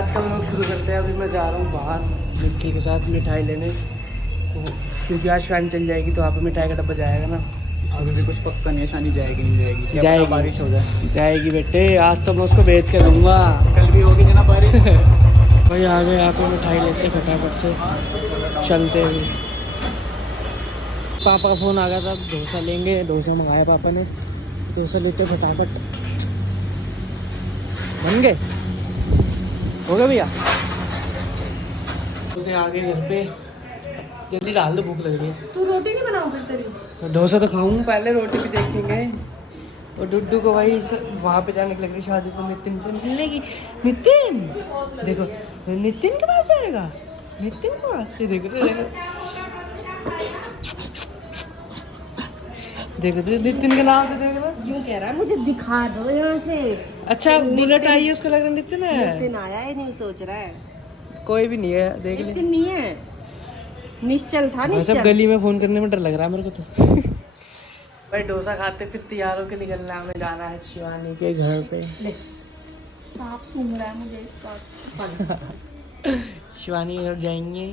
आज का व्लॉग शुरू करते हैं। अभी मैं जा रहा हूँ बाहर निखिल के साथ मिठाई लेने, क्योंकि आज शान चल जाएगी तो वहाँ पे मिठाई का डब्बा जाएगा ना। अभी भी कुछ पक्का नहीं है, शानी जाएगी नहीं जाएगी, क्या जाएगी। पता बारिश हो जाए। जाएगी बेटे, आज तो मैं उसको बेच के दूंगा। कल भी होगी जना बारिश। भाई आ गए, यहाँ पे मिठाई लेते फटाफट से चलते हुए। पापा का फ़ोन आ गया था, डोसा लेंगे, डोसा मंगाया पापा ने, डोसा लेते फटाफट। बन गए, हो गया भैया। उसे आ गए घर पे, जल्दी डाल दो, भूख लग रही है। तू रोटी नहीं बनाऊँ फिर तेरी? डोसा तो खाऊं, पहले रोटी भी देखेंगे। और डुड्डू को भाई वहाँ पे जाने की लग रही शादी को, नितिन से मिलने की। नितिन देखो, नितिन के पास जाएगा, नितिन के पास। देखो देखो नितिन के नाम से देख लो। यूँ कह रहा है मुझे दिखा दो यहाँ से। अच्छा बुलेट आई है, उसको लग रहा है नितिन है। नितिन आया है नहीं, सोच रहा है कोई भी नहीं है, देख ले। नितिन नहीं है, निश्चल था। सब निश्चल गली में फोन करने में डर लग रहा है मेरे को तो। भाई डोसा खाते फिर तैयार होके निकलना है, हमें जाना है शिवानी के घर पे। सांप सूंघ रहा है मुझे इस बात। शिवानी के घर जाएंगे,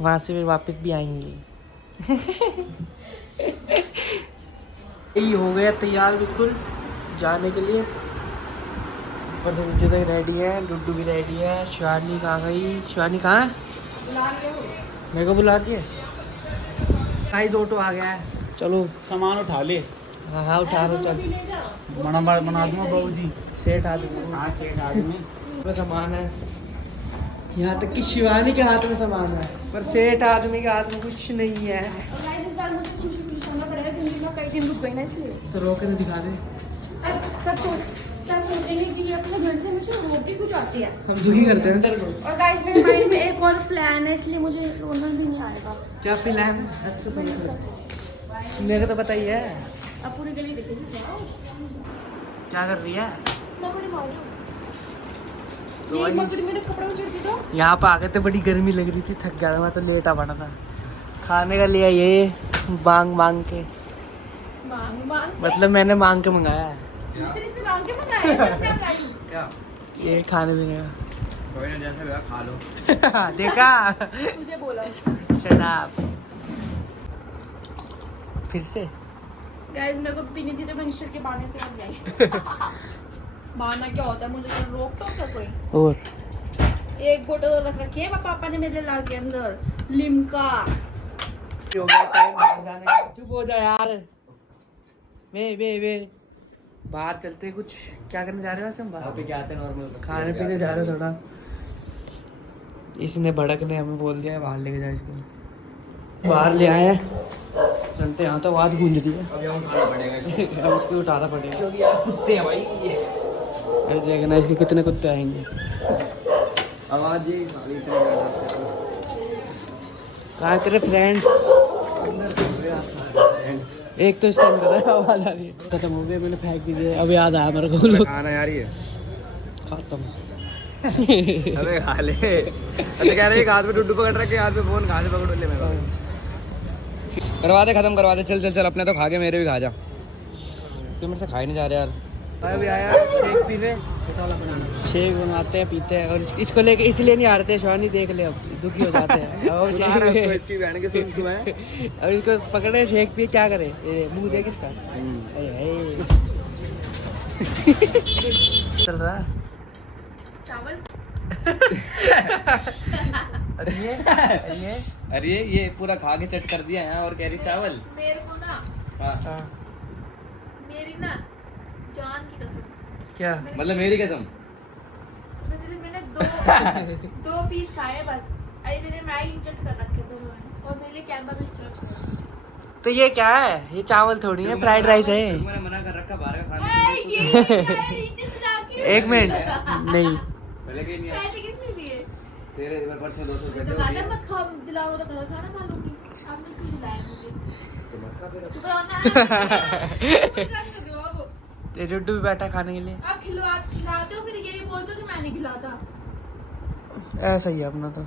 वहाँ से फिर वापस भी आएंगे। यही हो गया तैयार बिल्कुल जाने के लिए। पर नीचे तक रेडी है, डुड्डू भी रेडी है। शिवानी कहाँ गई? शिवानी कहाँ है? मेरे को बुला दिए। गाइस ऑटो आ गया है, चलो सामान उठा ले। हाँ हाँ उठा लो, चल। बना दूंगा बहू जी। सेठ आदमी हाँ सेठ आदमी। में सामान है, यहाँ तक कि शिवानी के हाथ में सामान है, पर सेठ आदमी के हाथ में कुछ नहीं है। और गाइस इस बार मुझे खुशी खुशी करना पड़ेगा क्योंकि मैं कई दिन रुक गई ना, इसलिए तो रोके तो दिखा दे। सब सोचेंगे कि ये अपने घर से मुझे रोक के कुछ आती है। हम दुखी करते हैं ना तेरे को। और गाइस मेरे माइंड में एक और प्लान है, इसलिए मुझे रोना भी नहीं आएगा। क्या प्लान? अच्छा सुन, मेरे को तो पता ही है। अब पूरी गली देखेगी। क्या कर रही है? मकड़ी मार रही हूँ। तो ये भाई मकड़ी मेरे कपड़ों में चढ़ती तो यहाँ पे आ गए थे, बड़ी गर्मी लग रही थी, थक गया था मैं तो, लेट आ पड़ा था। खाने का लिया ये मांग मांग के, मांग मांग के? मतलब मैंने मांग के मंगाया है फिर इसने मांग के मंगाया है, सब क्या लाई? क्या? ये खाने पीने कोई ना, जैसे लगा खा लो। का। देखा? तुझे बोला। Shut up। फिर से गाइस मेरे को पीनी थी तो मैं निश्चल के बहाने से बन गई। बहाना क्या होता है, मुझे कोई रोक टोक क्या कोई? और एक बोतल रख रखी है पापा ने मेरे लिए ला के अंदर, लिम्का। हो गया टाइम बाहर जाने का। चुप हो जा यार। वे बाहर चलते हैं, कुछ क्या करने जा रहे हैं वैसे हम बाहर? पे क्या आते हैं नॉर्मल खाने पीने जा रहे हैं थोड़ा। इसने भड़क ने हमें बोल दिया है बाहर लेके जाए इसको, बाहर ले आए हैं। चलते यहाँ तो आवाज़ गूंज रही है। अब यहाँ खाना पड़ेगा इसको। अब इसको उठाना पड़ेगा। क्योंकि यार कुत्ते हैं भाई ये। अरे देखना इसके कितने कुत्ते आएंगे। आवाज ही खाली इतने ज्यादा। कहाँ तेरे फ्रेंड्स? एक तो इसके अंदर है, आवाज आ रही है। खत्म हो गए, मैंने फेंक भी दिया। अब याद आया मेरे को लोग। खाना यार ये खत्म। अबे खा ले। अच्छा कह रहे हैं हाथ में डुड्डू पकड़ रखे, हाथ में फोन कहाँ से पकड़ ले? मैं करवा दे, खत्म करवा दे। चल चल चल, अपने तो खा के मेरे भी खा जा। तो मेरे से खा ही नहीं जा रहे यार। अभी आया शेक पीने, शेक बनाते हैं पीते हैं। और इसको लेके इसलिए नहीं आ रहे थे, शिवानी देख ले अब दुखी हो जाते हैं। और इसकी बहन के सुन तू है। अब इसको पकड़े शेक पिए, क्या करे? ये मुंह देख इसका। चल रहा है चावल। अरे ये पूरा खा के चट कर दिया है और कह रही चावल। मेरे को ना, हाँ मेरी ना जान की कसम, क्या मतलब मेरी कसम। उसमें से मैंने दो पीस खाए बस। अरे तेरे मैगी चट कर रखे दोनों में, और मेरे लिए कैंबा भी छोड़ा। तो ये क्या है? ये चावल थोड़ी है, फ्राइड राइस है। मैंने मना कर रखा बाहर का खाने ए, ये क्या है नीचे से जाके? एक मिनट नहीं, पहले के नहीं। पैसे किसने दिए? तेरे पर्स में 200 रुपए तो कहता मत खा, दिलाओ तो गलत खाना खा लूंगी। आपने क्यों दिलाया मुझे? तो मत खा फिर। चुप रहो ना। ये डुड्डू भी बैठा खाने के लिए। आप खिलाते हो फिर ये भी बोलते हो कि मैं नहीं खिलाता। ऐसा ही है अपना तो।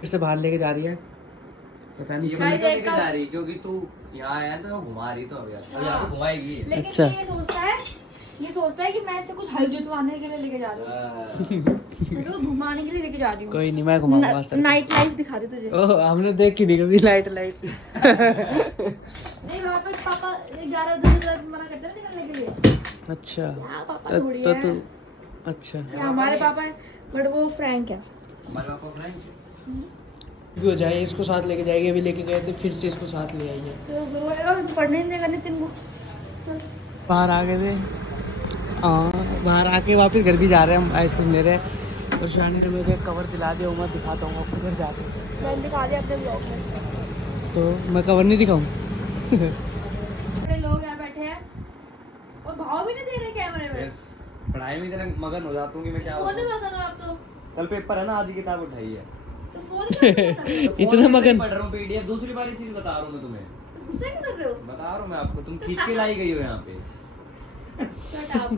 फिर से बाहर लेके जा रही है, पता नहीं ये क्यों। बंदी तो लेके जा रही क्योंकि तू यहाँ आया है तो घुमा रही तो अब यार अब यहाँ पे घुमाएगी। लेकिन अच्छा। ये सोचता है ये सोचता है कि मैं इससे कुछ हल जुतवाने के लिए लेके जा रही हूँ, मैं तो घुमाने के लिए लेके जा रही हूँ। कोई नहीं, मैं घुमाऊंगा आज तक। नाइट लाइफ दिखा दे तुझे। ओह, हमने देखी नहीं कभी लाइट लाइट। नहीं वहाँ पे पापा 11 बजे मना करते हैं निकलने के लिए। अच्छा, यहाँ पापा थोड़ी तो है। तू अच्छा ये हमारे पापा है, बट वो फ्रैंक है। भी हो जाए, इसको साथ लेके जाएंगे। अभी लेके गए थे, फिर से इसको साथ ले आइए। तो पढ़ने नहीं देगा नितिन को। चल। बाहर आ गए थे, बाहर आके वापस घर भी जा रहे हैं हम, आइसक्रीम ले रहे हैं। और शानी ने मेरे कवर दिला दिया, मैं दिखाता हूँ आपको घर जाके। मैंने दिखा दिया अपने ब्लॉग में। तो मैं कवर नहीं दिखाऊँ? बड़े लोग यहाँ बैठे हैं और भाव भी नहीं दे रहे कैमरे में। पढ़ाई में इतना मगन हो जाता हूँ कि मैं क्या फोन में मगन हो आप तो। कल पेपर है ना, आज ही किताब उठाई है। तो फोन क्यों नहीं कर रहे हो? इतना मगन पढ़ रहा हूँ पीडीएफ। दूसरी बार ये चीज बता रहा हूँ मैं तुम्हें, तो गुस्सा क्यों कर रहे हो? बता रहा हूँ मैं आपको, तुम खींच के लाई गई हो यहाँ पे। Shut up.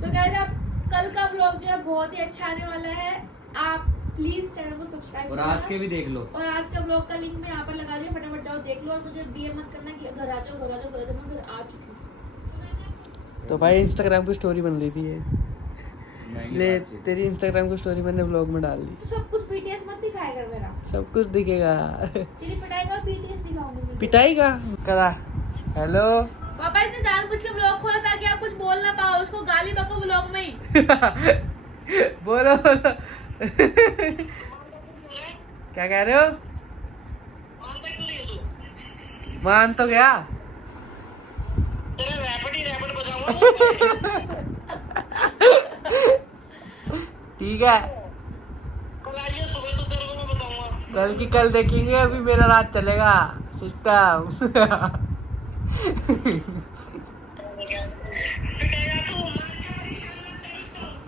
So guys, आप कल का व्लॉग जो है बहुत ही अच्छा आने वाला है। आप प्लीज चैनल को सब्सक्राइब और आज के भी देख लो। और आज का व्लॉग का लिंक मैं यहाँ पर लगा रही हूँ, फटाफट जाओ देख लो। और मुझे डीएम मत करना कि घर आ जाओ घर आ जाओ घर आ जाओ, मैं घर आ चुकी हूँ। तो भाई इंस्टाग्राम की स्टोरी बन रही थी ये। महंगी ले, बातचीत। तेरी इंस्टाग्राम की स्टोरी मैंने व्लॉग में डाल दी। तो सब कुछ बीटीएस मत दिखाया कर मेरा। सब कुछ दिखेगा। तेरी पिटाई का बीटीएस दिखाऊंगी मैं। पिटाई का करा। हेलो। पापा इसने जानबूझ के व्लॉग खोला ताकि आप कुछ बोल ना पाओ, उसको गाली बको व्लॉग में ही। बोलो बोलो। क्या कह रहे हो? मान तो गया। ठीक है, कल की कल देखेंगे, अभी मेरा रात चलेगा सिस्टम।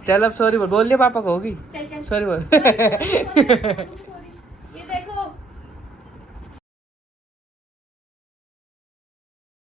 चल अब सॉरी बोल दिया पापा को, होगी चल चल सॉरी बोल। Sorry, sorry, sorry, sorry.